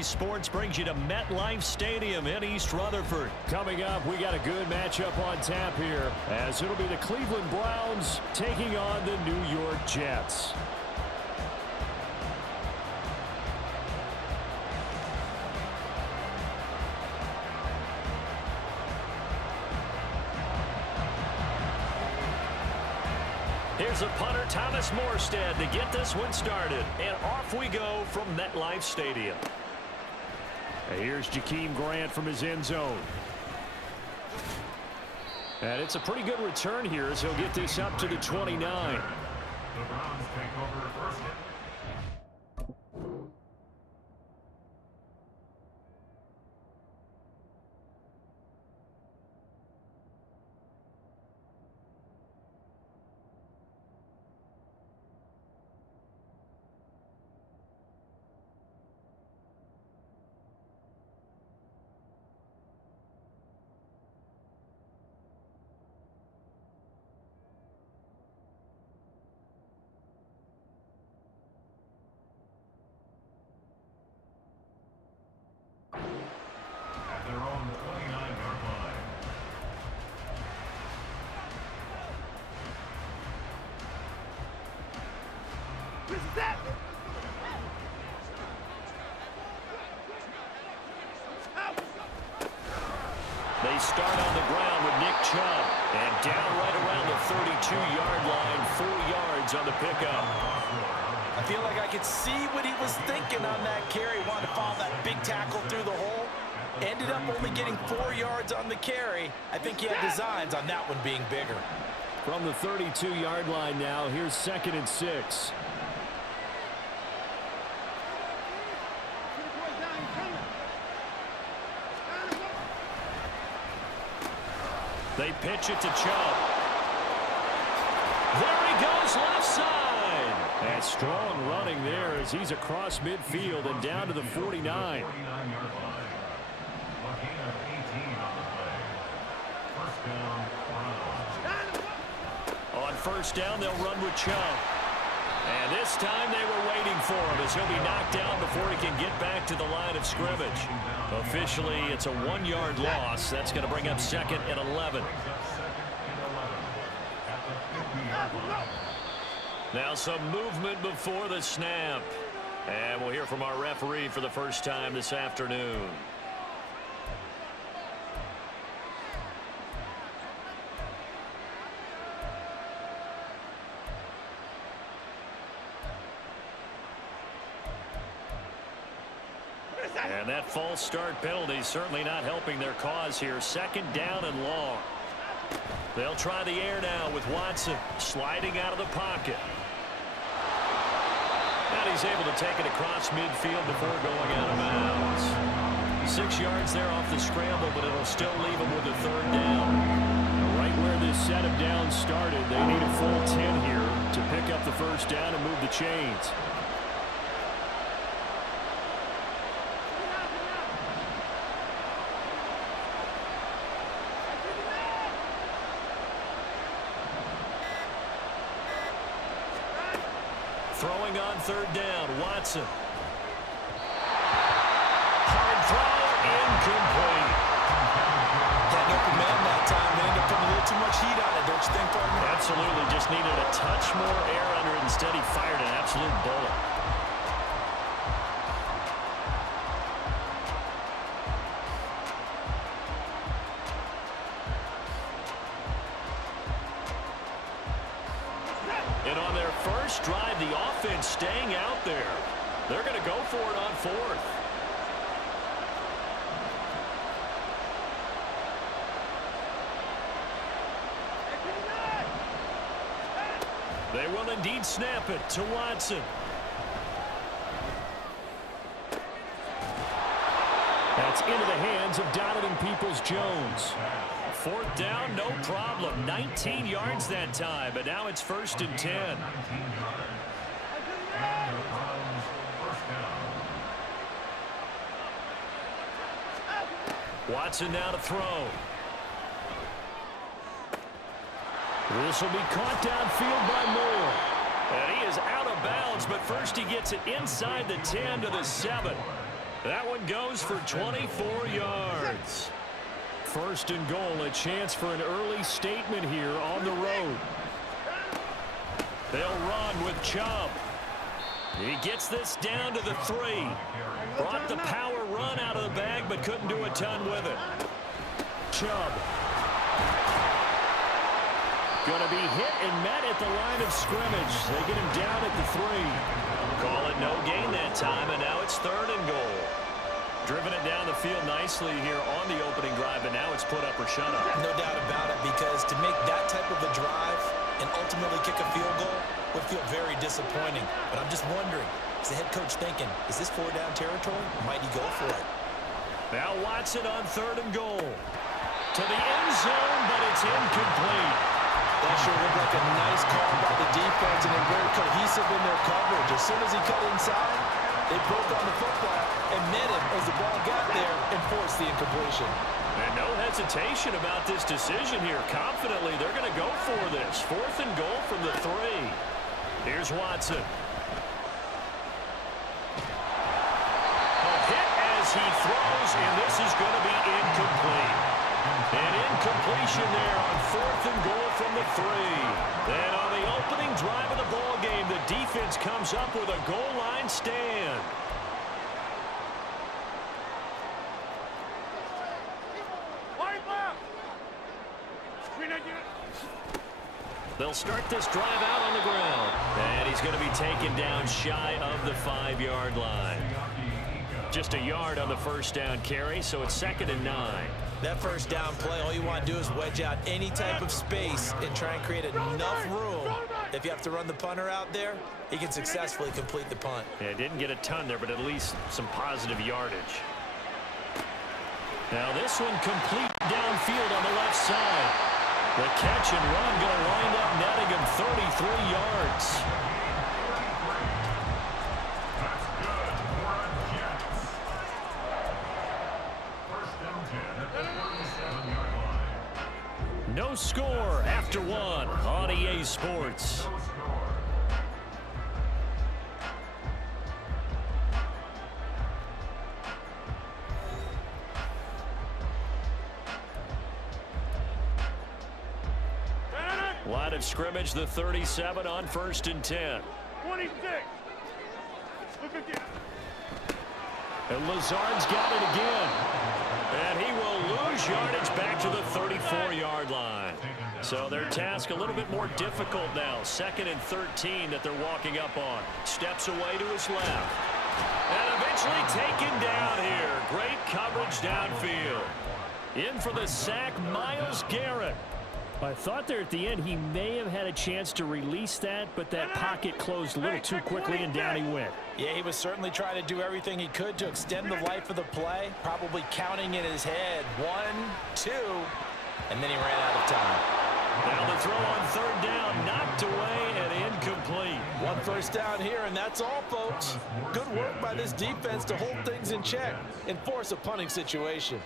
Bally Sports brings you to MetLife Stadium in East Rutherford. Coming up, we got a good matchup on tap here, as it'll be the Cleveland Browns taking on the New York Jets. Here's a punter, Thomas Morstead, to get this one started. And off we go from MetLife Stadium. Here's Jakeem Grant from his end zone. And it's a pretty good return here as he'll get this up to the 29. The Browns take over first. At their own 29-yard line. They start on the ground with Nick Chubb. And down right around the 32-yard line, 4 yards on the pickup. I feel like I could see what he was thinking on that carry. Wanted to follow that big tackle through the hole. Ended up only getting 4 yards on the carry. I think he had designs on that one being bigger. From the 32-yard line now, here's 2nd and 6. They pitch it to Chubb. There he goes, left side. And strong running there as he's across midfield and down to the 49. 49-yard line. A gain of 18 on the play. First down, Browns. On first down, they'll run with Chubb. And this time they were waiting for him as he'll be knocked down before he can get back to the line of scrimmage. Officially, it's a 1-yard loss. That's going to bring up 2nd and 11. Now some movement before the snap. And we'll hear from our referee for the first time this afternoon. And that false start penalty certainly not helping their cause here. 2nd down and long. They'll try the air now with Watson sliding out of the pocket. And he's able to take it across midfield before going out of bounds. 6 yards there off the scramble, but it'll still leave him with a 3rd down. Right where this set of downs started, they need a full 10 here to pick up the first down and move the chains. Throwing on 3rd down, Watson. Hard throw, incomplete. Had an open man that time. They ended up putting a little too much heat on it, don't you think, partner? Absolutely, just needed a touch more air under it. Instead, he fired an absolute bullet. And on their first drive, the offense staying out there. They're going to go for it on 4th. They will indeed snap it to Watson. That's into the hands of Donovan Peoples-Jones. 4th down, no problem. 19 yards that time, but now it's 1st and 10. 19 yards. And the Browns first down. Watson now to throw. This will be caught downfield by Moore. And he is out of bounds, but first he gets it inside the 10 to the 7. That one goes for 24 yards. First and goal, a chance for an early statement here on the road. They'll run with Chubb. He gets this down to the 3. Brought the power run out of the bag, but couldn't do a ton with it. Chubb. Going to be hit and met at the line of scrimmage. They get him down at the 3. Call it no gain that time, and now it's 3rd and goal. Driven it down the field nicely here on the opening drive, and now it's put up or shut up. No doubt about it, because to make that type of a drive and ultimately kick a field goal would feel very disappointing. But I'm just wondering, is the head coach thinking, is this 4-down territory? Or might he go for it? Now Watson on 3rd and goal. To the end zone, but it's incomplete. That sure looked like a nice call by the defense, and they're very cohesive in their coverage. As soon as he cut inside, they broke on the football and met him as the ball got there and forced the incompletion. And no hesitation about this decision here. Confidently, they're going to go for this. 4th and goal from the 3. Here's Watson. A hit as he throws, and this is going to be incomplete. An incompletion there on 4th and goal from the 3. Then on the opening drive of the ball game, the defense comes up with a goal line stand. They'll start this drive out on the ground. And he's going to be taken down shy of the 5-yard line. Just a yard on the first down carry, so it's 2nd and 9. That first down play, all you want to do is wedge out any type of space and try and create enough room. If you have to run the punter out there, he can successfully complete the punt. Yeah, didn't get a ton there, but at least some positive yardage. Now this one complete downfield on the left side. The catch and run going to wind up netting him 33 yards. No score after 1 on EA Sports. Line of scrimmage, the 37 on 1st and 10. 26. Look again. And Lazard's got it again. And he will lose yardage back to the 34-yard line. So their task a little bit more difficult now. 2nd and 13 that they're walking up on. Steps away to his left. And eventually taken down here. Great coverage downfield. In for the sack, Myles Garrett. I thought there at the end he may have had a chance to release that, but that pocket closed a little too quickly and down he went. Yeah, he was certainly trying to do everything he could to extend the life of the play, probably counting in his head 1, 2, and then he ran out of time. Now the throw on 3rd down, knocked away and incomplete. 1 first down here, and that's all, folks. Good work by this defense to hold things in check and force a punting situation.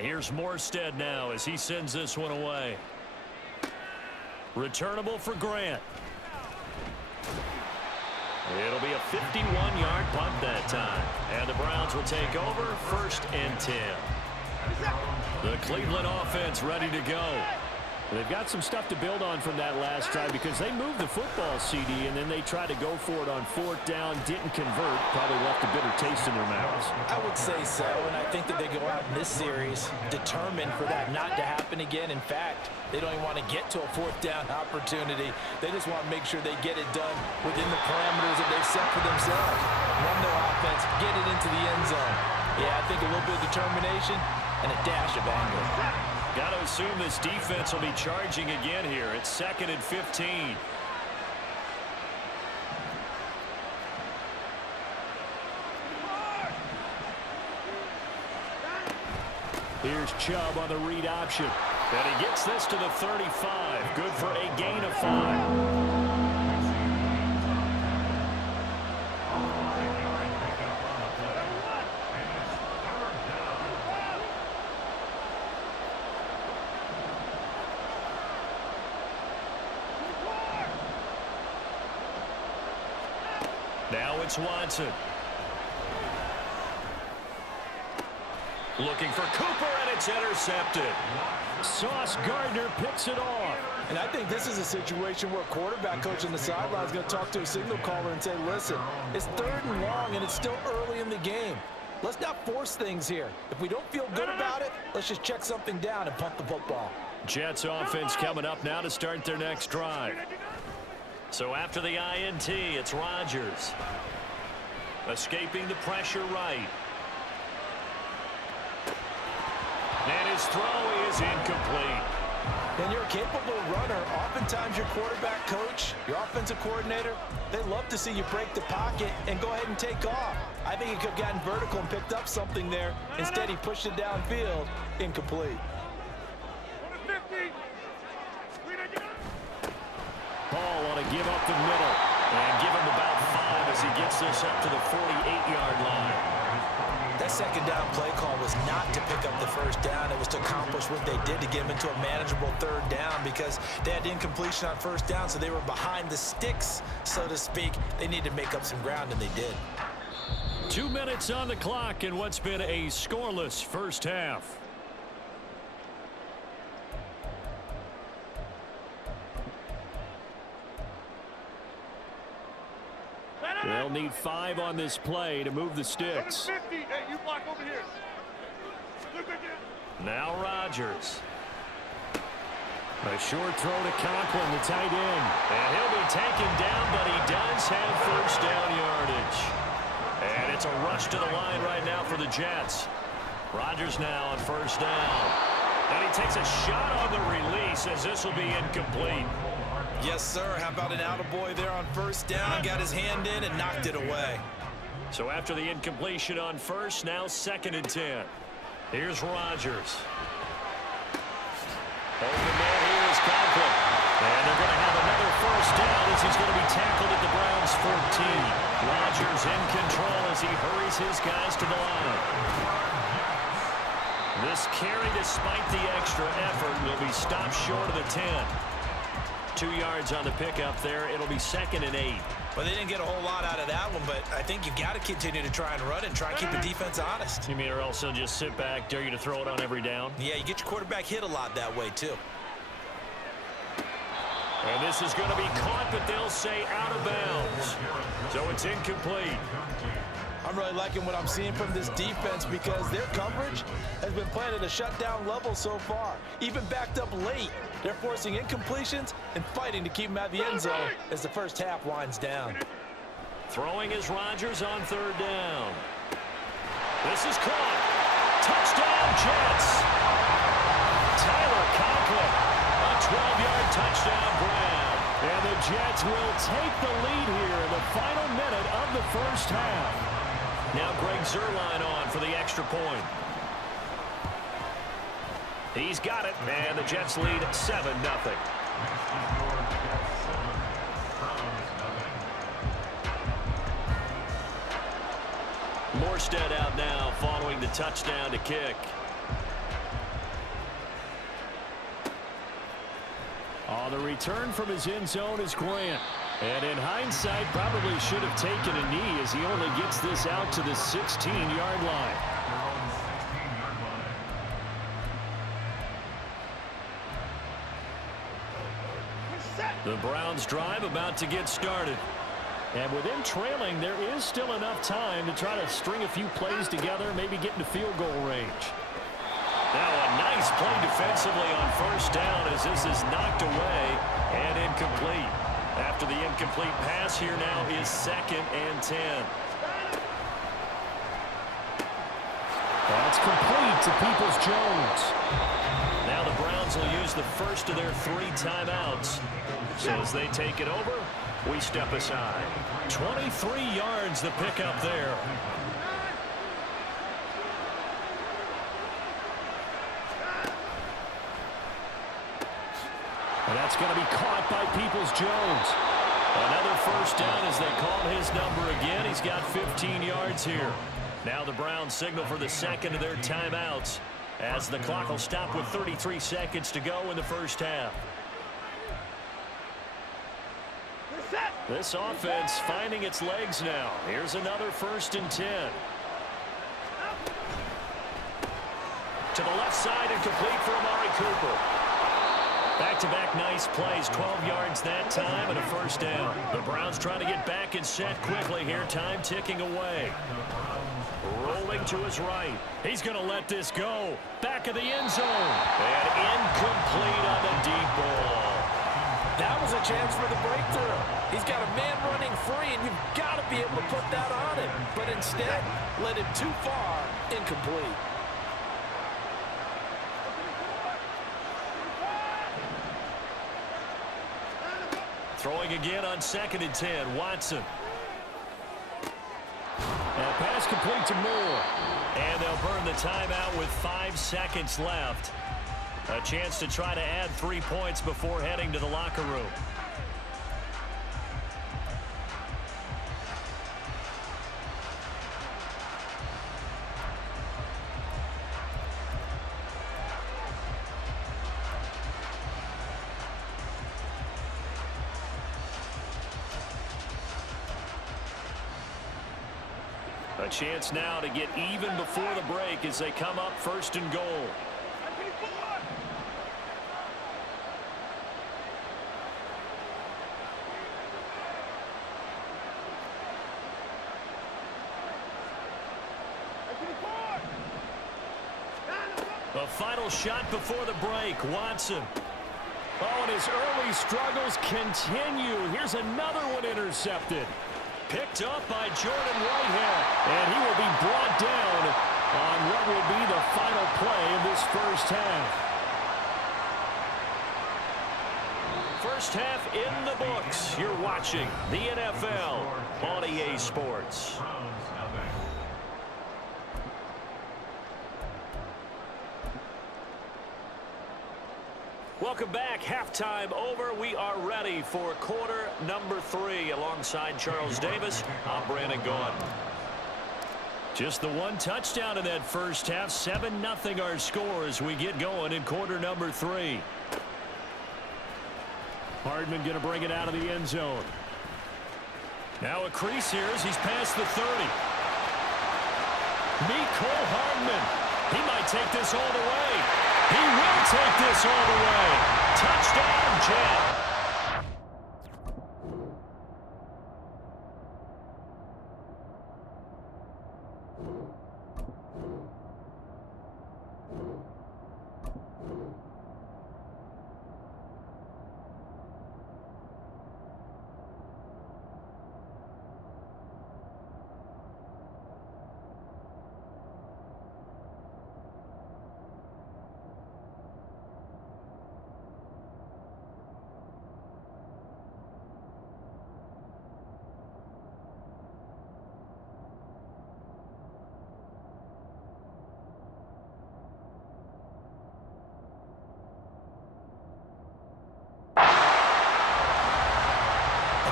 Here's Morstead now as he sends this one away. Returnable for Grant. It'll be a 51-yard punt that time. And the Browns will take over 1st and 10. The Cleveland offense ready to go. They've got some stuff to build on from that last drive because they moved the football, CD, and then they tried to go for it on 4th down, didn't convert, probably left a bitter taste in their mouths. I would say so, and I think that they go out in this series determined for that not to happen again. In fact, they don't even want to get to a 4th down opportunity. They just want to make sure they get it done within the parameters that they've set for themselves. Run their offense, get it into the end zone. Yeah, I think a little bit of determination and a dash of anger. Got to assume this defense will be charging again here. It's 2nd and 15. Here's Chubb on the read option. And he gets this to the 35. Good for a gain of 5. Now it's Watson. Looking for Cooper, and it's intercepted. Sauce Gardner picks it off. And I think this is a situation where a quarterback coach on the sideline is going to talk to a signal caller and say, listen, it's 3rd and long, and it's still early in the game. Let's not force things here. If we don't feel good about it, let's just check something down and punt the football. Jets offense coming up now to start their next drive. So after the INT, it's Rodgers. Escaping the pressure right. And his throw is incomplete. When you're a capable runner, oftentimes your quarterback coach, your offensive coordinator, they love to see you break the pocket and go ahead and take off. I think he could have gotten vertical and picked up something there. Instead, he pushed it downfield, incomplete. Paul want to give up the middle. And give him about 5 as he gets this up to the 48-yard line. That second down play call was not to pick up the first down. It was to accomplish what they did to get him into a manageable 3rd down because they had incompletion on 1st down, so they were behind the sticks, so to speak. They needed to make up some ground, and they did. 2 minutes on the clock in what's been a scoreless first half. They'll need 5 on this play to move the sticks. Hey, you block over here. Now Rodgers. A short throw to Conklin, the tight end. And he'll be taken down, but he does have 1st down yardage. And it's a rush to the line right now for the Jets. Rodgers now on 1st down. And he takes a shot on the release as this will be incomplete. Yes, sir. How about an attaboy there on 1st down? Got his hand in and knocked it away. So after the incompletion on 1st, now 2nd and 10. Here's Rodgers. Open man here is Conklin. And they're going to have another 1st down as he's going to be tackled at the Browns' 14. Rodgers in control as he hurries his guys to the line. This carry, despite the extra effort, will be stopped short of the 10. 2 yards on the pickup there. It'll be 2nd and 8. Well, they didn't get a whole lot out of that one, but I think you've got to continue to try and run it and try and keep the defense honest. You mean or else they'll just sit back, dare you to throw it on every down? Yeah, you get your quarterback hit a lot that way, too. And this is going to be caught, but they'll say out of bounds. So it's incomplete. I'm really liking what I'm seeing from this defense because their coverage has been playing at a shutdown level so far. Even backed up late, they're forcing incompletions and fighting to keep them out of the end zone as the first half winds down. Throwing is Rodgers on 3rd down. This is caught. Touchdown, Jets. Tyler Conklin, a 12-yard touchdown grab. And the Jets will take the lead here in the final minute of the first half. Now Greg Zuerlein on for the extra point. He's got it, and the Jets lead 7-0. Morstead out now following the touchdown to kick. On the return from his end zone is Grant. And in hindsight, probably should have taken a knee as he only gets this out to the 16-yard line. The Browns drive about to get started. And with them trailing, there is still enough time to try to string a few plays together, maybe get into field goal range. Now a nice play defensively on 1st down as this is knocked away and incomplete. After the incomplete pass, here now is 2nd and 10. That's complete to Peoples-Jones. Now the Browns will use the first of their 3 timeouts. So as they take it over, we step aside. 23 yards the pickup there. And that's going to be caught by Peoples-Jones. Another 1st down as they call his number again. He's got 15 yards here. Now the Browns signal for the 2nd of their timeouts as the clock will stop with 33 seconds to go in the first half. This offense finding its legs now. Here's another 1st and 10. To the left side and complete for Amari Cooper. Back-to-back nice plays, 12 yards that time and a first down. The Browns trying to get back and set quickly here, time ticking away. Rolling to his right. He's going to let this go. Back of the end zone. And incomplete on the deep ball. That was a chance for the breakthrough. He's got a man running free, and you've got to be able to put that on him. But instead, led him too far, incomplete. Throwing again on 2nd and 10, Watson. And pass complete to Moore. And they'll burn the timeout with 5 seconds left. A chance to try to add 3 points before heading to the locker room. A chance now to get even before the break as they come up 1st and goal. A final shot before the break. Watson. Oh, and his early struggles continue. Here's another one intercepted. Picked up by Jordan Whitehead. And he will be brought down on what will be the final play of this first half. First half in the books. You're watching the NFL on EA Sports. Welcome back. Halftime over. We are ready for quarter number 3. Alongside Charles Davis, I'm Brandon Gaudin. Just the one touchdown in that first half. 7-0 our score as we get going in quarter number 3. Hardman going to bring it out of the end zone. Now a crease here as he's past the 30. Mecole Hardman. He might take this all the way. He will take this all the way. Touchdown, Jet.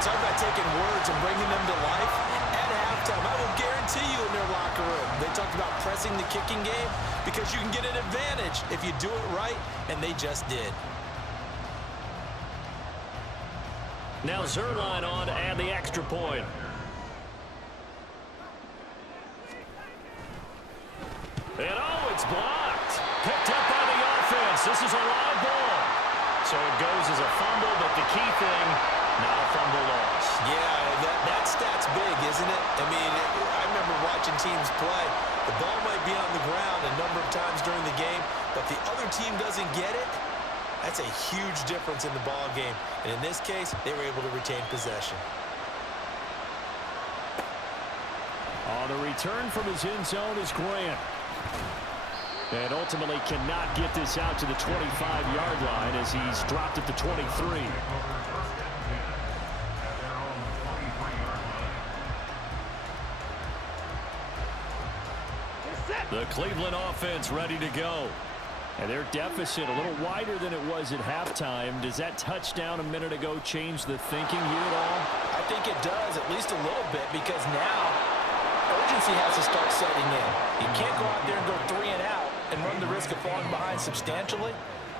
Talk about taking words and bringing them to life. At halftime, I will guarantee you in their locker room, they talked about pressing the kicking game because you can get an advantage if you do it right, and they just did. Now Zuerlein on to add the extra point. And oh, it's blocked. Picked up by the offense. This is a live ball. So it goes as a fumble, but the key thing, not a fumble loss. Yeah, that stat's big, isn't it? I mean, I remember watching teams play. The ball might be on the ground a number of times during the game, but the other team doesn't get it. That's a huge difference in the ball game. And in this case, they were able to retain possession. On the return from his end zone is Grant. And ultimately cannot get this out to the 25-yard line as he's dropped at the 23. The Cleveland offense ready to go. And their deficit a little wider than it was at halftime. Does that touchdown a minute ago change the thinking here at all? I think it does, at least a little bit, because now urgency has to start setting in. You can't go out there and go 3 and out and run the risk of falling behind substantially,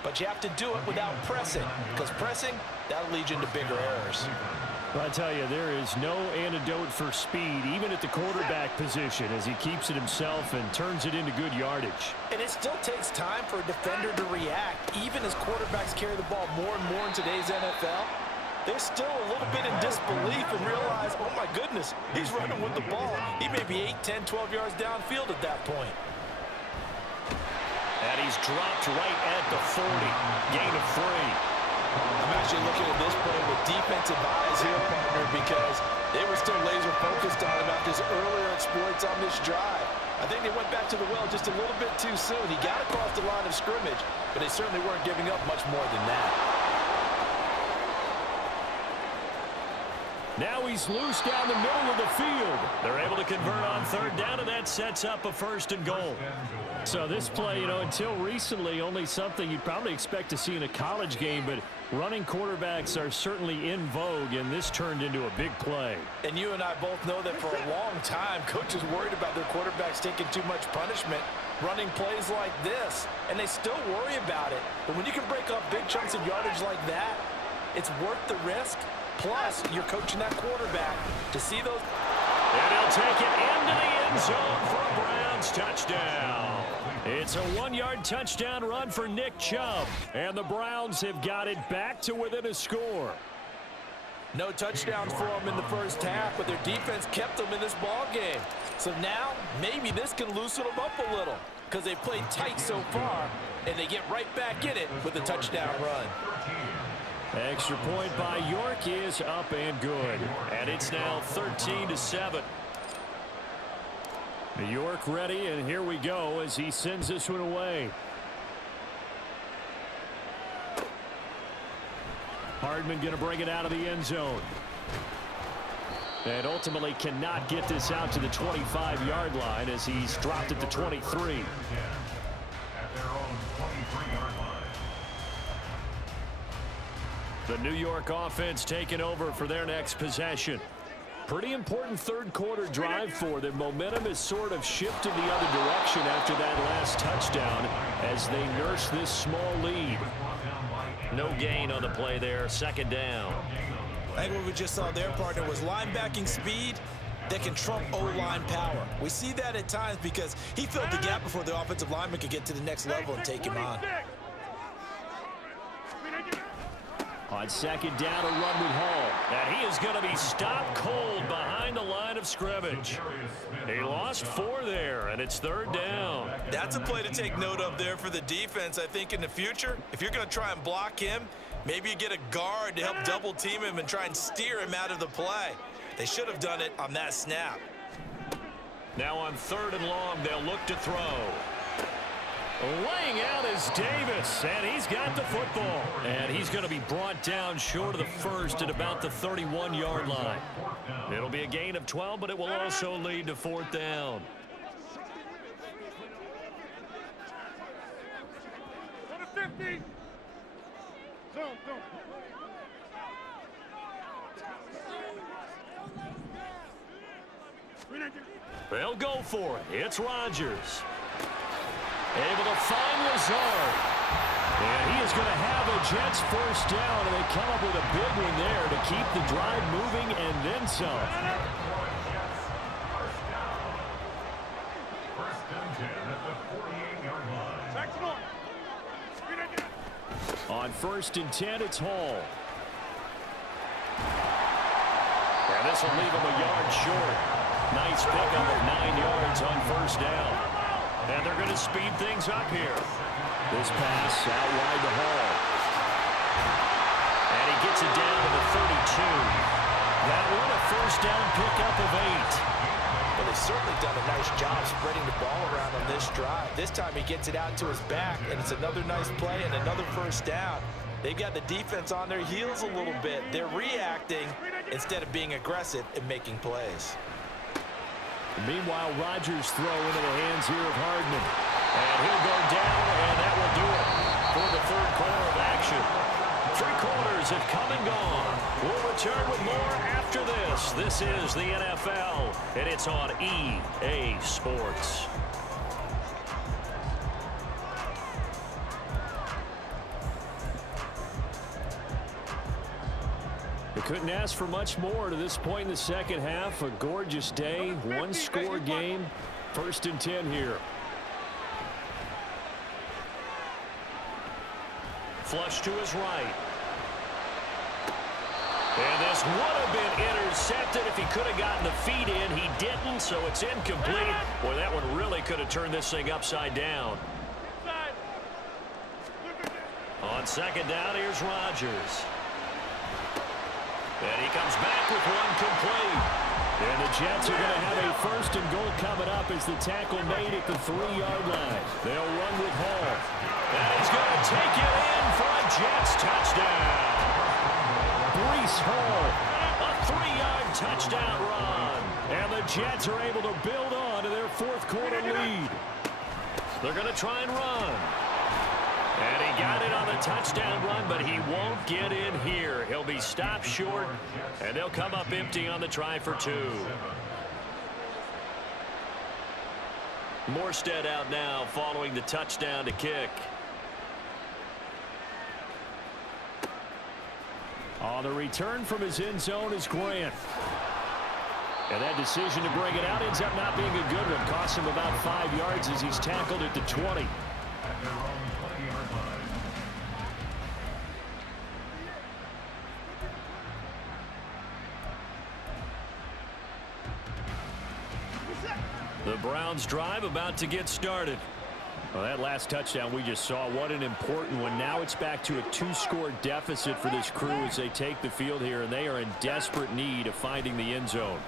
but you have to do it without pressing, because pressing, that'll lead you into bigger errors. I tell you, there is no antidote for speed, even at the quarterback position, as he keeps it himself and turns it into good yardage. And it still takes time for a defender to react, even as quarterbacks carry the ball more and more in today's NFL. They're still a little bit in disbelief and realize, oh my goodness, he's running with the ball. He may be 8, 10, 12 yards downfield at that point. And he's dropped right at the 40. Gain of 3. I'm actually looking at this play with defensive eyes here, partner, because they were still laser focused on about his earlier exploits on this drive. I think they went back to the well just a little bit too soon. He got across the line of scrimmage, but they certainly weren't giving up much more than that. Now he's loose down the middle of the field. They're able to convert on third down, and that sets up a 1st and goal. So this play, until recently, only something you'd probably expect to see in a college game, but running quarterbacks are certainly in vogue, and this turned into a big play. And you and I both know that for a long time, coaches worried about their quarterbacks taking too much punishment, running plays like this, and they still worry about it. But when you can break up big chunks of yardage like that, it's worth the risk. Plus, you're coaching that quarterback to see those. And he'll take it into the end zone for a Browns touchdown. It's a 1-yard touchdown run for Nick Chubb, and the Browns have got it back to within a score. No touchdowns for them in the first half, but their defense kept them in this ball game. So now, maybe this can loosen them up a little, because they've played tight so far, and they get right back in it with a touchdown run. Extra point by York is up and good. And it's now 13-7. York ready, and here we go as he sends this one away. Hardman going to bring it out of the end zone. And ultimately cannot get this out to the 25-yard line as he's dropped at the 23. At their own 23-yard line. The New York offense taking over for their next possession. Pretty important third-quarter drive for them. Momentum has sort of shifted the other direction after that last touchdown as they nurse this small lead. No gain on the play there. 2nd down. I think what we just saw there, partner, was linebacking speed that can trump O-line power. We see that at times because he filled the gap before the offensive lineman could get to the next level and take him on. On 2nd down, a run with Hall. And he is going to be stopped cold behind the line of scrimmage. He lost 4 there, and it's 3rd down. That's a play to take note of there for the defense. I think in the future, if you're going to try and block him, maybe you get a guard to help double team him and try and steer him out of the play. They should have done it on that snap. Now on 3rd and long, they'll look to throw. Laying out is Davis, and he's got the football. And he's going to be brought down short of the first at about the 31-yard line. It'll be a gain of 12, but it will also lead to 4th down. Go to 50. Zone. They'll go for it. It's Rodgers. Able to find Lazard. And he is going to have a Jets 1st down, and they come up with a big one there to keep the drive moving and then some. First and 10 at the 48-yard line. On 1st and 10, it's Hall. And this will leave him a yard short. Nice pickup of 9 yards on 1st down. And they're going to speed things up here. This pass out wide to Hall. And he gets it down to the 32. That one a 1st down pickup of 8. Well, they've certainly done a nice job spreading the ball around on this drive. This time he gets it out to his back, and it's another nice play and another 1st down. They've got the defense on their heels a little bit. They're reacting instead of being aggressive and making plays. Meanwhile, Rodgers throw into the hands here of Hardman. And he'll go down, and that will do it for the 3rd quarter of action. 3 quarters have come and gone. We'll return with more after this. This is the NFL, and it's on EA Sports. The couldn't ask for much more to this point in the second half. A gorgeous day, one-score game. 1st and 10 here. Flush to his right. And this would have been intercepted if he could have gotten the feet in. He didn't, so it's incomplete. Boy, that one really could have turned this thing upside down. On 2nd down, here's Rodgers. And he comes back with one complete. And the Jets are going to have a 1st and goal coming up as the tackle made at the 3-yard line. They'll run with Hall. And he's going to take it in for a Jets touchdown. Breece Hall. A 3-yard touchdown run. And the Jets are able to build on to their 4th quarter lead. They're going to try and run. And he got it on the touchdown run, but he won't get in here. He'll be stopped short, and they'll come up empty on the try for 2. Morstead out now following the touchdown to kick. On the return from his end zone is Grant. And that decision to bring it out ends up not being a good one. Costs him about 5 yards as he's tackled at the 20. The Browns drive about to get started. Well, that last touchdown we just saw, what an important one. Now it's back to a 2-score deficit for this crew as they take the field here, and they are in desperate need of finding the end zone.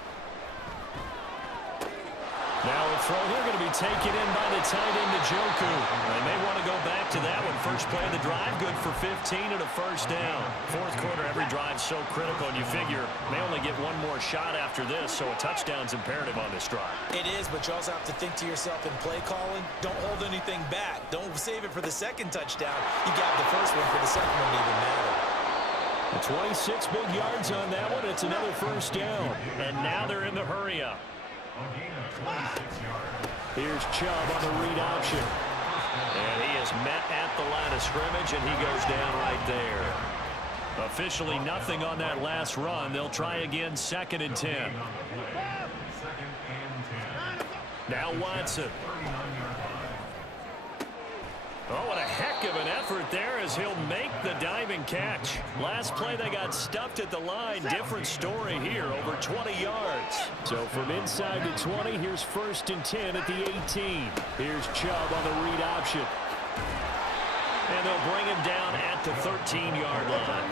Now a throw here going to be taken in by the tight end, Njoku. They may want to go back to that one. First play of the drive, good for 15 and a 1st down. 4th quarter, every drive so critical, and you figure they only get one more shot after this, so a touchdown's imperative on this drive. It is, but you also have to think to yourself in play calling, don't hold anything back. Don't save it for the 2nd touchdown. You got the 1st one for the 2nd one to even matter. 26 big yards on that one. It's another 1st down. And now they're in the hurry-up. Here's Chubb on the read option. And he is met at the line of scrimmage, and he goes down right there. Officially nothing on that last run. They'll try again, 2nd and 10. Now Watson. Oh, what a heck of an effort there as he'll make the diving catch. Last play they got stuffed at the line. Different story here, over 20 yards. So from inside the 20, here's 1st and 10 at the 18. Here's Chubb on the read option. And they'll bring him down at the 13-yard line.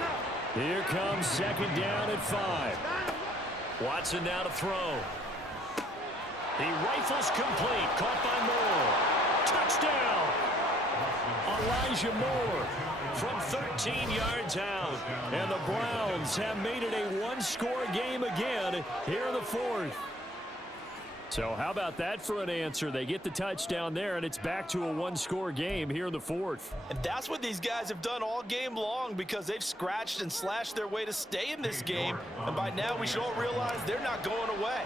Here comes 2nd down at 5. Watson now to throw. He rifles complete, caught by Moore. Touchdown! Elijah Moore from 13 yards out. And the Browns have made it a 1-score game again here in the 4th. So how about that for an answer? They get the touchdown there, and it's back to a 1-score game here in the 4th. And that's what these guys have done all game long because they've scratched and slashed their way to stay in this game. And by now we should all realize they're not going away.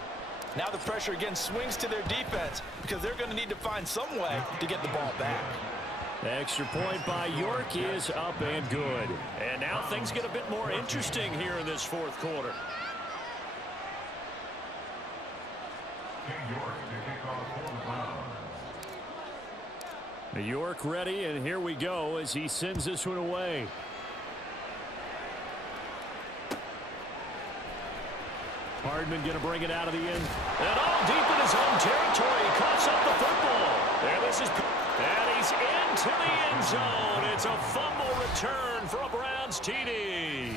Now the pressure again swings to their defense because they're going to need to find some way to get the ball back. The extra point by York is up and good. And now things get a bit more interesting here in this 4th quarter. York ready, and here we go as he sends this one away. Hardman going to bring it out of the end. And all deep in his own territory. He coughs up the football. There this is. And he's into the end zone. It's a fumble return for a Browns TD.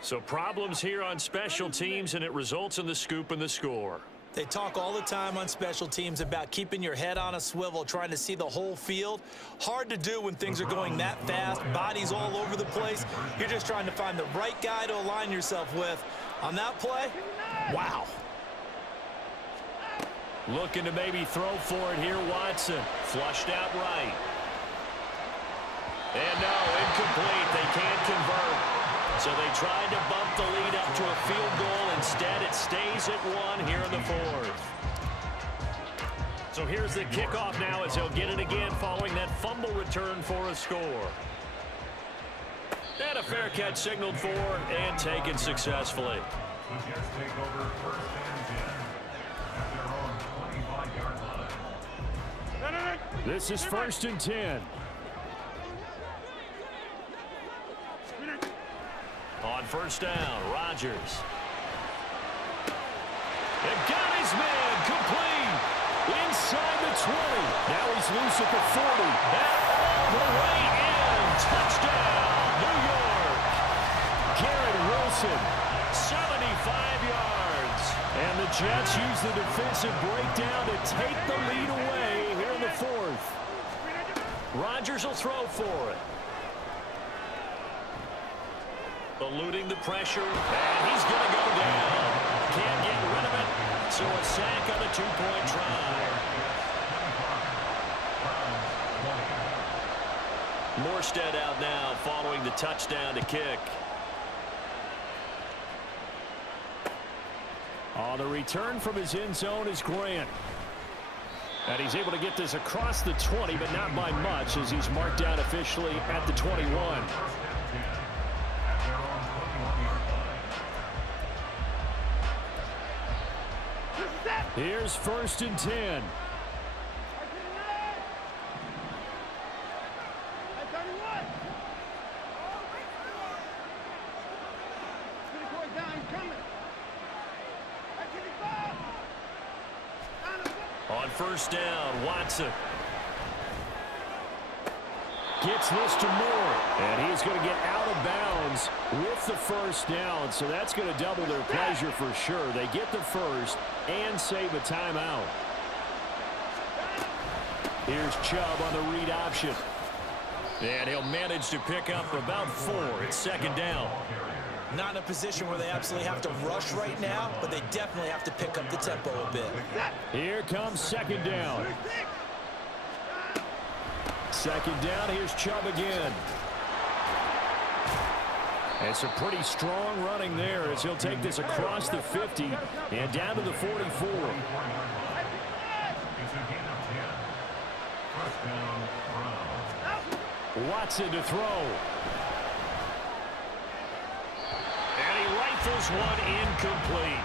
So problems here on special teams, and it results in the scoop and the score. They talk all the time on special teams about keeping your head on a swivel, trying to see the whole field. Hard to do when things are going that fast, bodies all over the place. You're just trying to find the right guy to align yourself with. On that play, wow. Looking to maybe throw for it here, Watson. Flushed out right. And no, incomplete. They can't convert. So they tried to bump the lead up to a field goal. Instead, it stays at 1 here in the 4th. So here's the kickoff now as he'll get it again following that fumble return for a score. And a fair catch signaled for and taken successfully. The Jets take over 1st and 10 at their own 25-yard line. This is 1st and 10. On 1st down, Rodgers. It got his man complete inside the 20. Now he's loose at the 40. And all the way in. Touchdown, New York. Garrett Wilson, 75 yards. And the Jets use the defensive breakdown to take the lead away here in the 4th. Rodgers will throw for it. Eluding the pressure, and he's going to go down. Can't get rid of it, so a sack on a 2-point try. Morstead out now following the touchdown to kick. On the return from his end zone is Grant. And he's able to get this across the 20, but not by much as he's marked down officially at the 21. Here's 1st and 10. On 1st down, Watson. Gets this to Moore, and he's going to get out of bounds with the 1st down, so that's going to double their pleasure for sure. They get the 1st and save a timeout. Here's Chubb on the read option. And he'll manage to pick up about 4. It's 2nd down. Not in a position where they absolutely have to rush right now, but they definitely have to pick up the tempo a bit. Here comes 2nd down. 2nd down, here's Chubb again. It's a pretty strong running there as he'll take this across the 50 and down to the 44. It's a gain of 10. First down, Browns. Watson to throw. And he rifles one incomplete.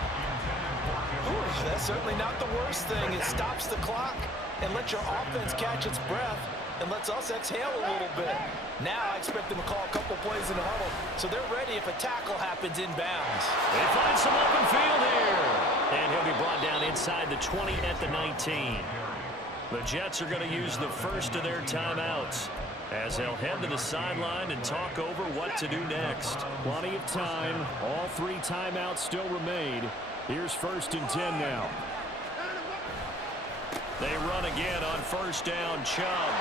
Ooh, that's certainly not the worst thing. It stops the clock and lets your offense catch its breath and lets us exhale a little bit. Now I expect them to call a couple plays in the huddle, so they're ready if a tackle happens inbounds. They find some open field here. And he'll be brought down inside the 20 at the 19. The Jets are going to use the first of their timeouts as they'll head to the sideline and talk over what to do next. Plenty of time. All 3 timeouts still remain. Here's 1st and 10 now. They run again on 1st down, Chubb.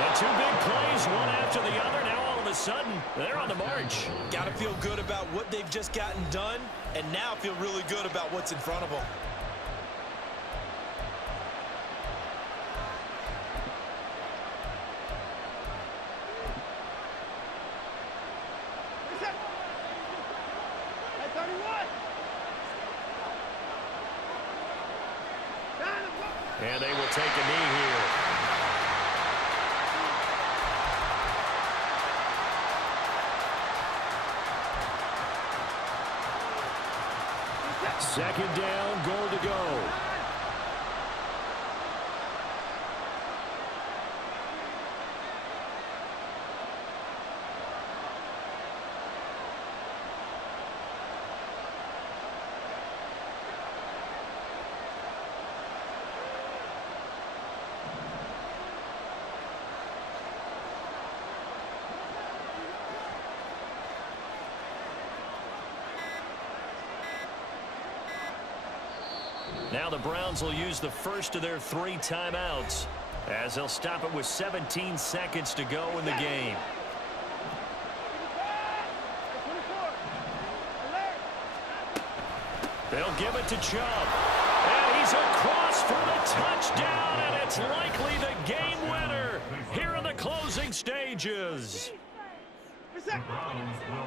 And 2 big plays, one after the other. Now all of a sudden, they're on the march. Got to feel good about what they've just gotten done, and now feel really good about what's in front of them. And they will take a knee here. Second down, goal to go. Now the Browns will use the first of their 3 timeouts as they'll stop it with 17 seconds to go in the game. They'll give it to Chubb. And he's across for the touchdown, and it's likely the game winner here in the closing stages.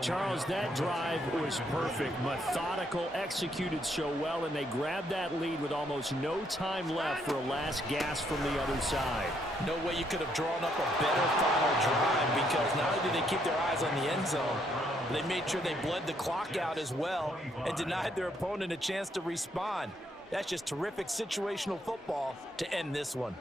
Charles, that drive was perfect. Methodical, executed so well, and they grabbed that lead with almost no time left for a last gasp from the other side. No way you could have drawn up a better final drive, because not only did they keep their eyes on the end zone, they made sure they bled the clock out as well and denied their opponent a chance to respond. That's just terrific situational football to end this one.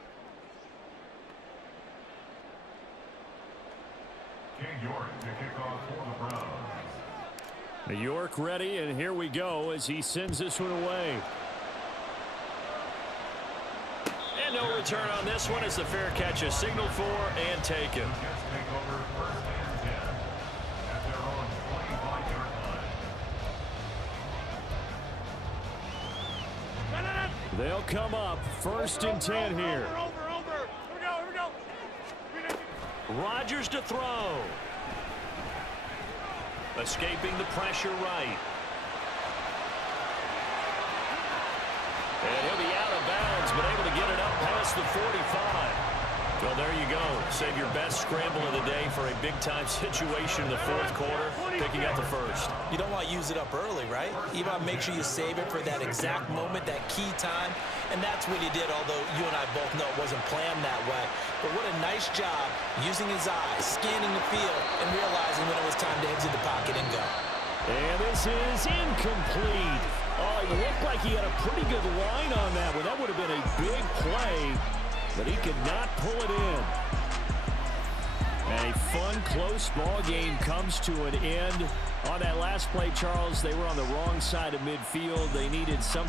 King York to kick off for the Browns. York ready, and here we go as he sends this one away. And no return on this one as the fair catch is signaled for and taken. Jets take over first and 10 at their own 25-yard line. They'll come up first and 10 here. Over. Here we go. Rodgers to throw. Escaping the pressure right. And he'll be out of bounds, but able to get it up past the 45. Well, there you go. Save your best scramble of the day for a big-time situation in the fourth quarter, picking up the first. You don't want to use it up early, right? You want to make sure you save it for that exact moment, that key time, and that's what he did, although you and I both know it wasn't planned that way. But what a nice job using his eyes, scanning the field, and realizing when it was time to exit the pocket and go. And this is incomplete. Oh, it looked like he had a pretty good line on that one. That would have been a big play, but he could not pull it in. A fun, close ball game comes to an end. On that last play, Charles, they were on the wrong side of midfield. They needed some